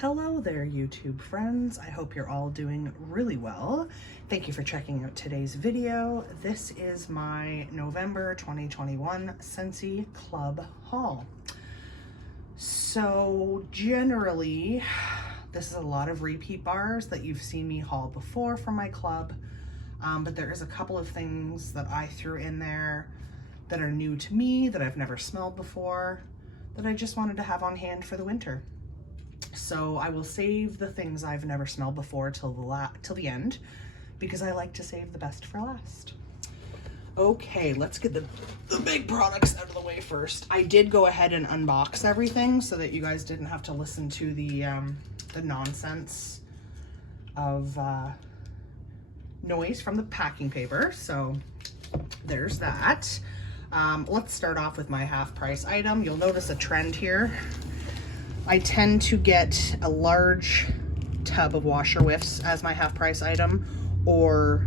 Hello there, YouTube friends. I hope you're all doing really well. Thank you for checking out today's video. This is my November 2021 Scentsy Club haul. So generally, this is a lot of repeat bars that you've seen me haul before from my club, but there is a couple of things that I threw in there that are new to me, that I've never smelled before, that I just wanted to have on hand for the winter. So I will save the things I've never smelled before till the end, because I like to save the best for last. Okay, let's get the big products out of the way first. I did go ahead and unbox everything so that you guys didn't have to listen to the nonsense of noise from the packing paper. So there's that. Let's start off with my half price item. You'll notice a trend here. I tend to get a large tub of washer whiffs as my half price item, or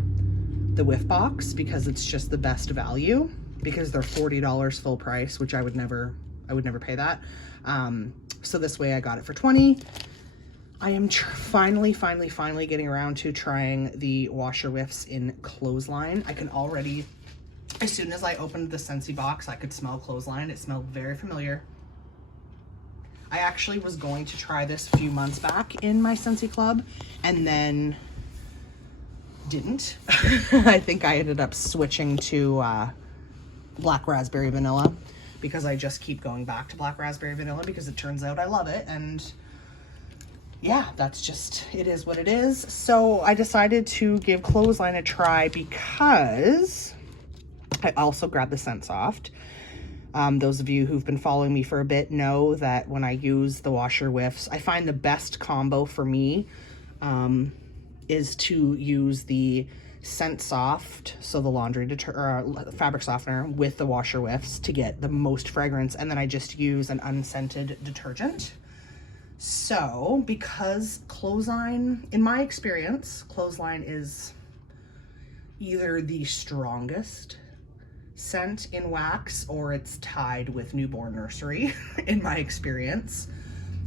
the whiff box, because it's just the best value, because they're $40 full price, which I would never pay that. So this way I got it for 20. I am finally getting around to trying the washer whiffs in Clothesline. I can already, as soon as I opened the Scentsy box, I could smell Clothesline. It smelled very familiar. I actually was going to try this a few months back in my Scentsy Club and then didn't. I think I ended up switching to Black Raspberry Vanilla, because I just keep going back to Black Raspberry Vanilla because it turns out I love it. And yeah, that's just, it is what it is. So I decided to give Clothesline a try because I also grabbed the Scent Soft. Those of you who've been following me for a bit know that when I use the washer whiffs, I find the best combo for me is to use the Scent Soft, so the laundry fabric softener, with the washer whiffs to get the most fragrance, and then I just use an unscented detergent. So because Clothesline, in my experience, Clothesline is either the strongest scent in wax, or it's tied with Newborn Nursery in my experience.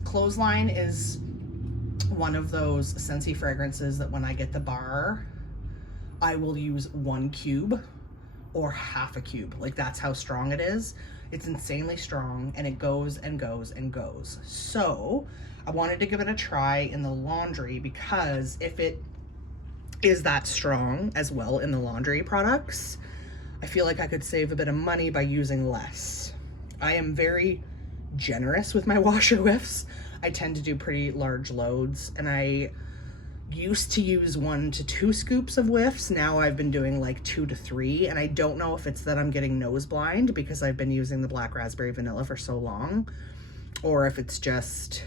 Clothesline is one of those Scentsy fragrances that when I get the bar, I will use 1 cube or half a cube. Like, that's how strong it is. It's insanely strong, and it goes and goes and goes. So I wanted to give it a try in the laundry, because if it is that strong as well in the laundry products, I feel like I could save a bit of money by using less. I am very generous with my washer whiffs. I tend to do pretty large loads, and I used to use 1 to 2 scoops of whiffs. Now I've been doing like 2 to 3, and I don't know if it's that I'm getting nose blind because I've been using the Black Raspberry Vanilla for so long, or if it's just,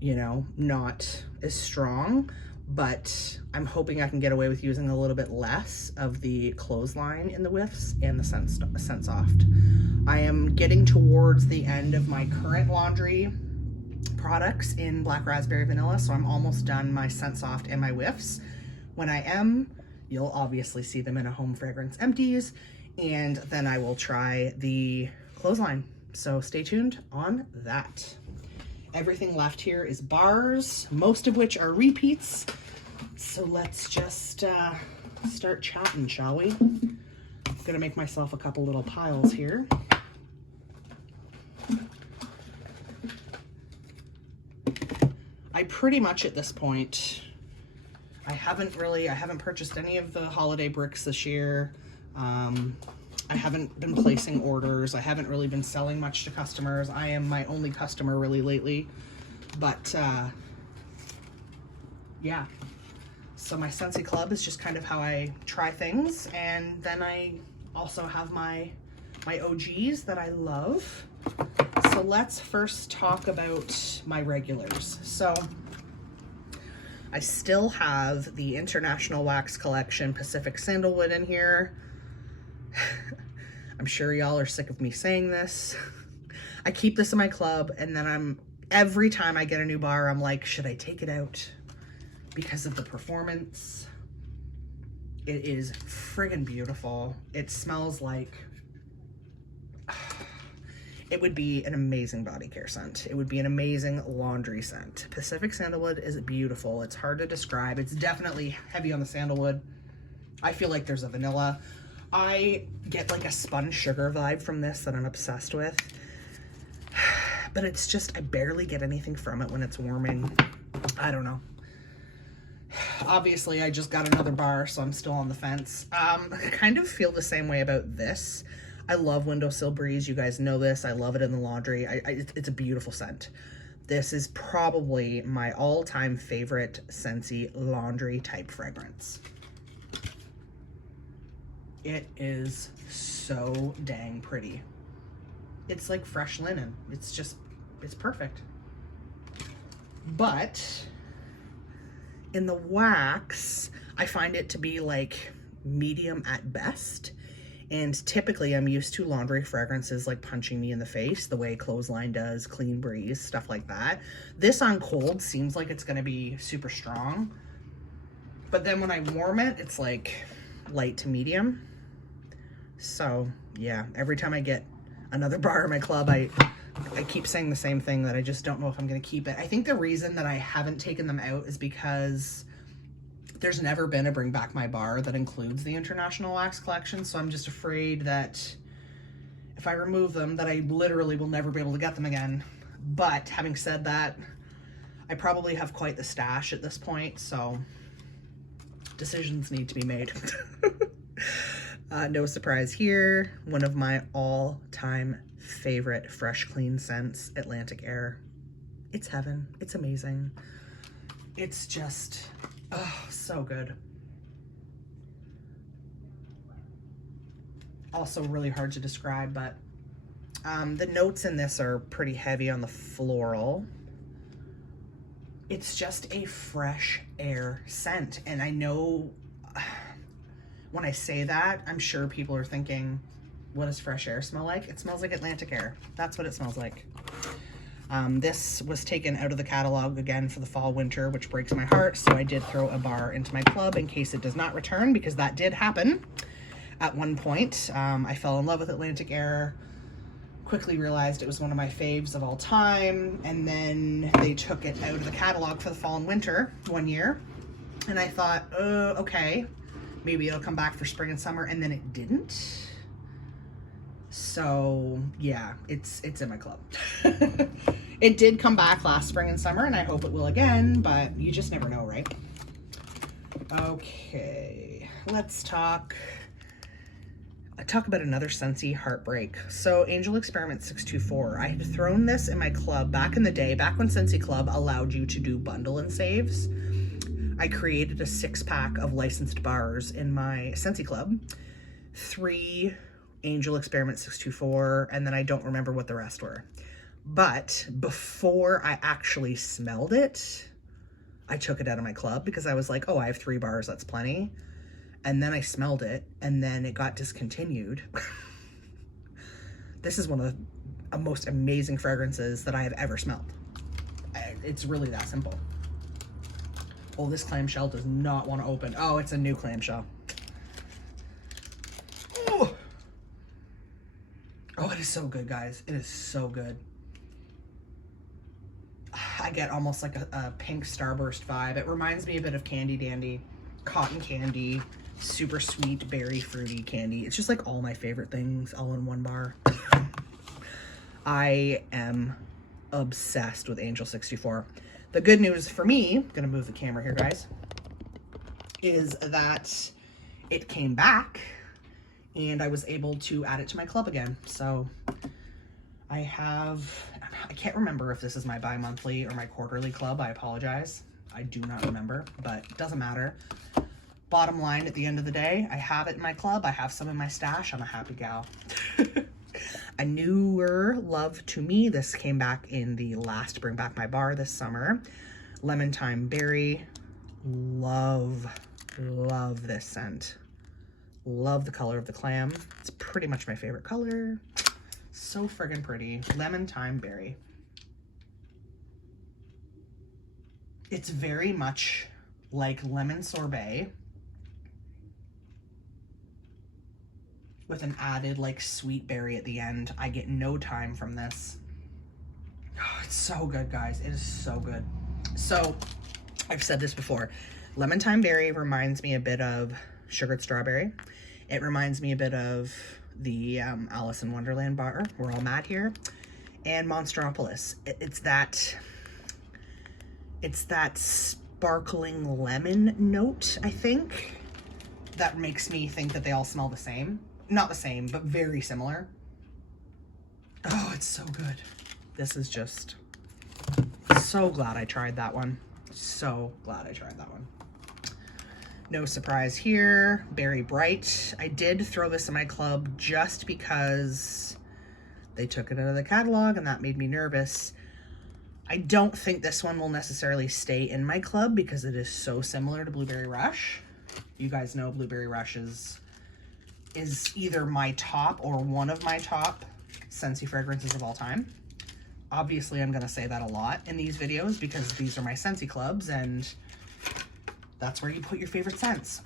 you know, not as strong. But I'm hoping I can get away with using a little bit less of the Clothesline in the whiffs and the Scent Soft. I am getting towards the end of my current laundry products in Black Raspberry Vanilla, so I'm almost done my Scent Soft and my whiffs. When I am, you'll obviously see them in a Home Fragrance Empties, and then I will try the Clothesline. So stay tuned on that. Everything left here is bars, most of which are repeats. So let's just start chatting, shall we? I'm gonna make myself a couple little piles here. I pretty much at this point, I haven't purchased any of the holiday bricks this year. I haven't been placing orders. I haven't really been selling much to customers. I am my only customer really lately. But yeah, so my Scentsy Club is just kind of how I try things. And then I also have my OGs that I love. So let's first talk about my regulars. So I still have the International Wax Collection Pacific Sandalwood in here. I'm sure y'all are sick of me saying this. I keep this in my club, and then every time I get a new bar, I'm like, should I take it out? Because of the performance. It is friggin' beautiful. It smells like, it would be an amazing body care scent. It would be an amazing laundry scent. Pacific Sandalwood is beautiful. It's hard to describe. It's definitely heavy on the sandalwood. I feel like there's a vanilla. I get like a spun sugar vibe from this that I'm obsessed with. But it's just, I barely get anything from it when it's warming. I don't know. Obviously, I just got another bar, so I'm still on the fence. I kind of feel the same way about this. I love Windowsill Breeze. You guys know this. I love it in the laundry. It's a beautiful scent. This is probably my all-time favorite Scentsy laundry type fragrance. It is so dang pretty. It's like fresh linen. It's just, it's perfect. But in the wax, I find it to be like medium at best. And typically I'm used to laundry fragrances like punching me in the face, the way Clothesline does, Clean Breeze, stuff like that. This on cold seems like it's gonna be super strong. But then when I warm it, it's like light to medium. So yeah, every time I get another bar in my club, I keep saying the same thing, that I just don't know if I'm gonna keep it. I think the reason that I haven't taken them out is because there's never been a Bring Back My Bar that includes the International Wax Collection, so I'm just afraid that if I remove them, that I literally will never be able to get them again. But having said that, I probably have quite the stash at this point, so decisions need to be made. No surprise here, one of my all-time favorite fresh clean scents, Atlantic Air. It's heaven. It's amazing. It's just, oh, so good. Also really hard to describe, but the notes in this are pretty heavy on the floral. It's just a fresh air scent, and I know when I say that, I'm sure people are thinking, what does fresh air smell like? It smells like Atlantic Air. That's what it smells like. This was taken out of the catalog again for the fall winter, which breaks my heart. So I did throw a bar into my club in case it does not return, because that did happen at one point. I fell in love with Atlantic Air, quickly realized it was one of my faves of all time. And then they took it out of the catalog for the fall and winter one year. And I thought, okay, maybe it'll come back for spring and summer. And then it didn't. So yeah, it's in my club. It did come back last spring and summer, and I hope it will again, but you just never know, right? Okay, let's talk about another Scentsy heartbreak. So Angel Experiment 624, I had thrown this in my club back in the day, back when Scentsy Club allowed you to do bundle and saves. I created a 6-pack of licensed bars in my Scentsy club. 3 Angel Experiment 624, and then I don't remember what the rest were. But before I actually smelled it, I took it out of my club because I was like, oh, I have 3 bars, that's plenty. And then I smelled it, and then it got discontinued. This is one of the most amazing fragrances that I have ever smelled. It's really that simple. Oh, this clamshell does not want to open. Oh, it's a new clamshell. Oh, it is so good, guys. It is so good. I get almost like a pink Starburst vibe. It reminds me a bit of Candy Dandy, cotton candy, super sweet, berry fruity candy. It's just like all my favorite things all in one bar. I am obsessed with Angel 64. The good news for me, I'm gonna move the camera here, guys, is that it came back and I was able to add it to my club again. So I can't remember if this is my bi-monthly or my quarterly club. I apologize. I do not remember, but it doesn't matter. Bottom line, at the end of the day, I have it in my club. I have some in my stash. I'm a happy gal. A newer love to me. This came back in the last Bring Back My Bar this summer. Lemon Thyme Berry. Love this scent. Love the color of the clam. It's pretty much my favorite color. So friggin' pretty. Lemon Thyme Berry. It's very much like lemon sorbet with an added like sweet berry at the end. I get no thyme from this. Oh, it's so good, guys. It is so good. So I've said this before. Lemon thyme berry reminds me a bit of sugared strawberry. It reminds me a bit of the Alice in Wonderland bar, We're All Mad Here, and Monstropolis. It's that sparkling lemon note, I think, that makes me think that they all smell the same. Not the same, but very similar. Oh, it's so good. This is just so glad I tried that one. So glad I tried that one. No surprise here, Berry Bright. I did throw this in my club just because they took it out of the catalog and that made me nervous. I don't think this one will necessarily stay in my club because it is so similar to Blueberry Rush. You guys know Blueberry Rush is either my top or one of my top Scentsy fragrances of all time. Obviously, I'm gonna say that a lot in these videos because these are my Scentsy clubs and that's where you put your favorite scents.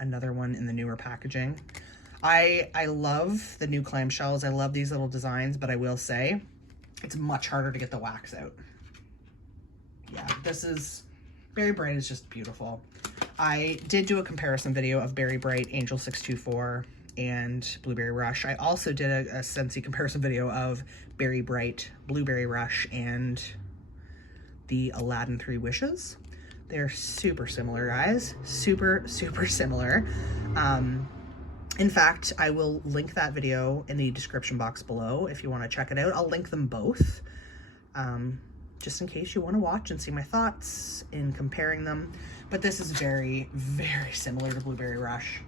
Another one in the newer packaging. I love the new clamshells. I love these little designs, but I will say it's much harder to get the wax out. Yeah, Berry Bright is just beautiful. I did do a comparison video of Berry Bright, Angel 624, and Blueberry Rush. I also did a Scentsy comparison video of Berry Bright, Blueberry Rush, and the Aladdin 3 Wishes. They're super similar, guys. Super, super similar. In fact, I will link that video in the description box below if you want to check it out. I'll link them both, just in case you want to watch and see my thoughts in comparing them. But this is very, very similar to Blueberry Rush.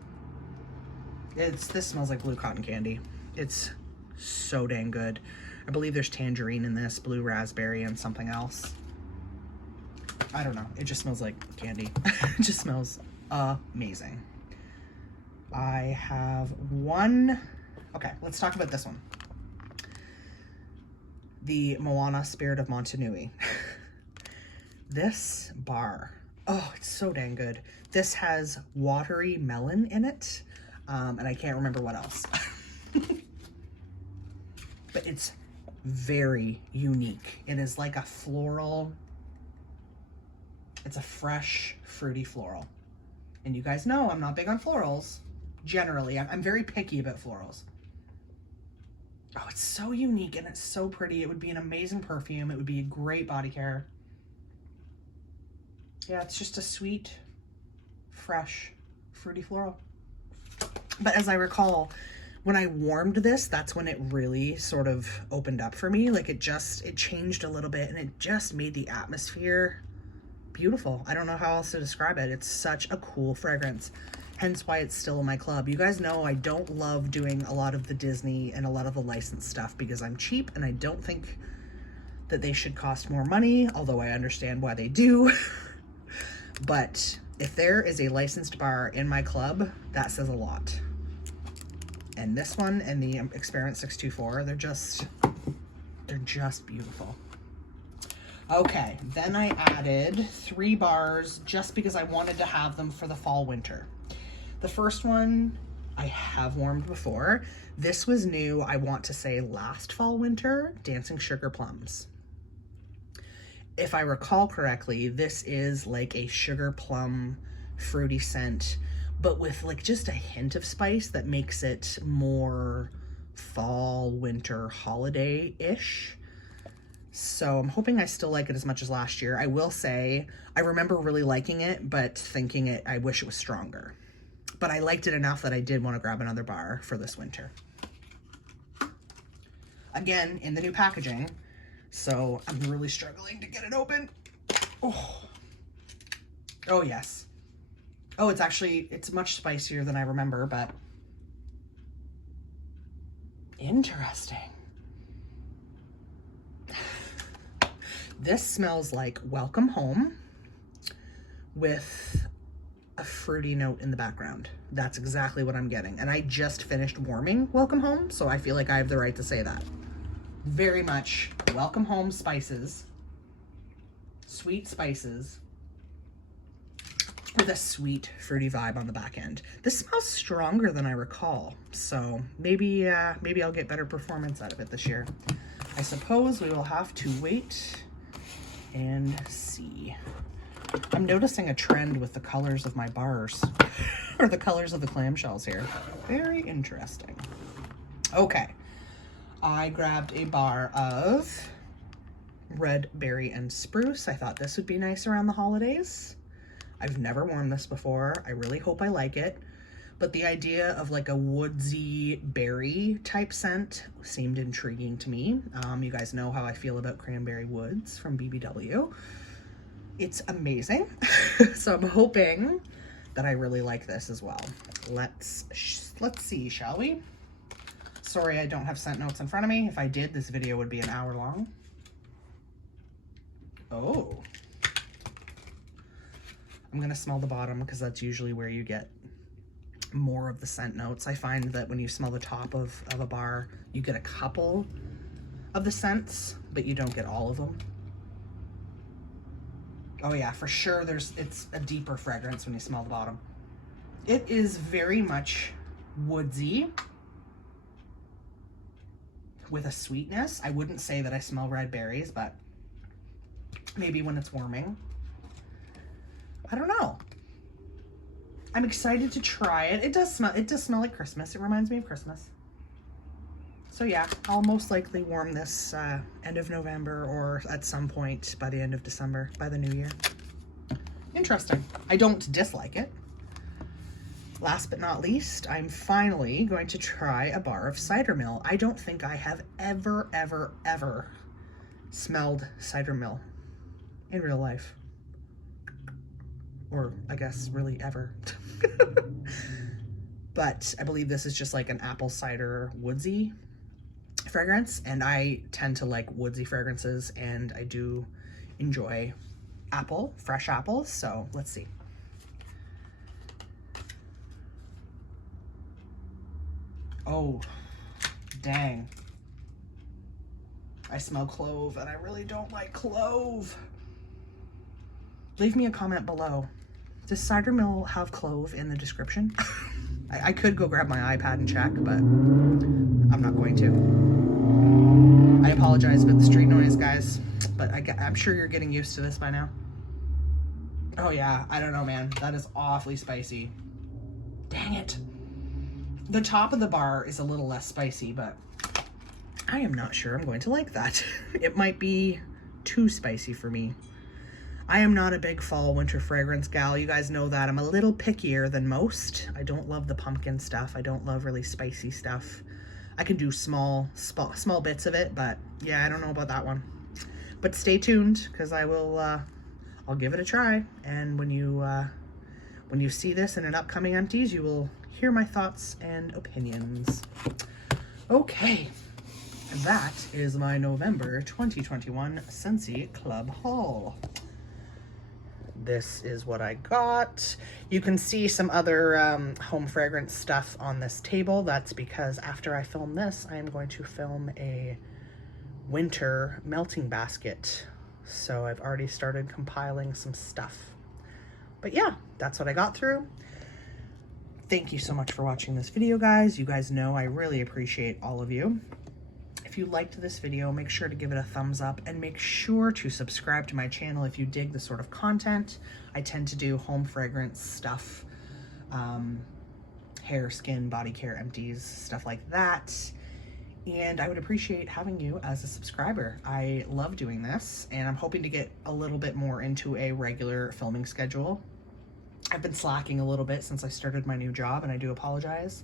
This smells like blue cotton candy. It's so dang good. I believe there's tangerine in this, blue raspberry, and something else. I don't know. It just smells like candy. It just smells amazing. I have one. Okay, let's talk about this one. The Moana Spirit of Montenui. This bar, oh, it's so dang good. This has watery melon in it, and I can't remember what else. But it's very unique. It is like a floral. It's a fresh, fruity floral. And you guys know I'm not big on florals. Generally, I'm very picky about florals. Oh, it's so unique and it's so pretty. It would be an amazing perfume. It would be a great body care. Yeah, it's just a sweet, fresh, fruity floral. But as I recall, when I warmed this, that's when it really sort of opened up for me. Like it changed a little bit and it just made the atmosphere beautiful. I don't know how else to describe it. It's such a cool fragrance, hence why it's still in my club. You guys know I don't love doing a lot of the Disney and a lot of the licensed stuff because I'm cheap and I don't think that they should cost more money, although I understand why they do. But if there is a licensed bar in my club, that says a lot. And this one and the Experiment 624, they're just beautiful. Okay, then I added 3 bars just because I wanted to have them for the fall winter. The first one I have warmed before. This was new, I want to say last fall winter, Dancing Sugar Plums. If I recall correctly, this is like a sugar plum fruity scent, but with like just a hint of spice that makes it more fall, winter, holiday-ish. So I'm hoping I still like it as much as last year. I will say, I remember really liking it, but thinking I wish it was stronger. But I liked it enough that I did want to grab another bar for this winter. Again, in the new packaging, so I'm really struggling to get it open. Oh yes. Oh, it's much spicier than I remember, but interesting. This smells like Welcome Home with a fruity note in the background. That's exactly what I'm getting. And I just finished warming Welcome Home, so I feel like I have the right to say that. Very much Welcome Home spices, sweet spices. with a sweet fruity vibe on the back end. This smells stronger than I recall, so maybe I'll get better performance out of it this year. I suppose we will have to wait and see. I'm noticing a trend with the colors of my bars, or the colors of the clamshells here. Very interesting. Okay, I grabbed a bar of red berry and spruce. I thought this would be nice around the holidays. I've never worn this before. I really hope I like it. But the idea of like a woodsy berry type scent seemed intriguing to me. You guys know how I feel about Cranberry Woods from BBW. It's amazing. So I'm hoping that I really like this as well. Let's see, shall we? Sorry, I don't have scent notes in front of me. If I did, this video would be an hour long. Oh. I'm gonna smell the bottom because that's usually where you get more of the scent notes. I find that when you smell the top of a bar, you get a couple of the scents, but you don't get all of them. Oh yeah, for sure it's a deeper fragrance when you smell the bottom. It is very much woodsy with a sweetness. I wouldn't say that I smell red berries, but maybe when it's warming. I don't know. I'm excited to try it. It does smell like Christmas. It reminds me of Christmas. So yeah, I'll most likely warm this end of November or at some point by the end of December, by the new year. Interesting. I don't dislike it. Last but not least, I'm finally going to try a bar of Cider Mill. I don't think I have ever smelled Cider Mill in real life. Or I guess really ever. But I believe this is just like an apple cider woodsy fragrance, and I tend to like woodsy fragrances, and I do enjoy fresh apples, so let's see. Oh, dang. I smell clove, and I really don't like clove. Leave me a comment below. Does Cider Mill have clove in the description? I could go grab my iPad and check, but I'm not going to. I apologize about the street noise, guys, but I'm sure you're getting used to this by now. Oh yeah, I don't know, man. That is awfully spicy. Dang it. The top of the bar is a little less spicy, but I am not sure I'm going to like that. It might be too spicy for me. I am not a big fall winter fragrance gal. You guys know that. I'm a little pickier than most. I don't love the pumpkin stuff. I don't love really spicy stuff. I can do small bits of it, but yeah, I don't know about that one. But stay tuned, because I'll give it a try. And when you see this in an upcoming empties, you will hear my thoughts and opinions. Okay, that is my November 2021 Scentsy Club haul. This is what I got. You can see some other home fragrance stuff on this table. That's because after I film this, I am going to film a winter melting basket. So I've already started compiling some stuff. But yeah, that's what I got through. Thank you so much for watching this video, guys. You guys know I really appreciate all of you. If you liked this video, make sure to give it a thumbs up, and make sure to subscribe to my channel if you dig the sort of content. I tend to do home fragrance stuff, hair, skin, body care empties, stuff like that. And I would appreciate having you as a subscriber. I love doing this, and I'm hoping to get a little bit more into a regular filming schedule. I've been slacking a little bit since I started my new job, and I do apologize.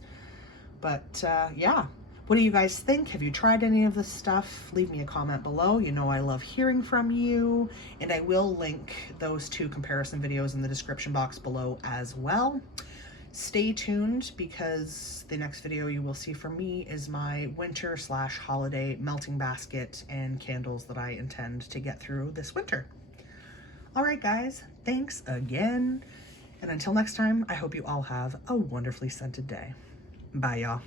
But yeah. What do you guys think? Have you tried any of this stuff? Leave me a comment below. You know I love hearing from you. And I will link those two comparison videos in the description box below as well. Stay tuned, because the next video you will see from me is my winter/holiday melting basket and candles that I intend to get through this winter. All right, guys. Thanks again. And until next time, I hope you all have a wonderfully scented day. Bye, y'all.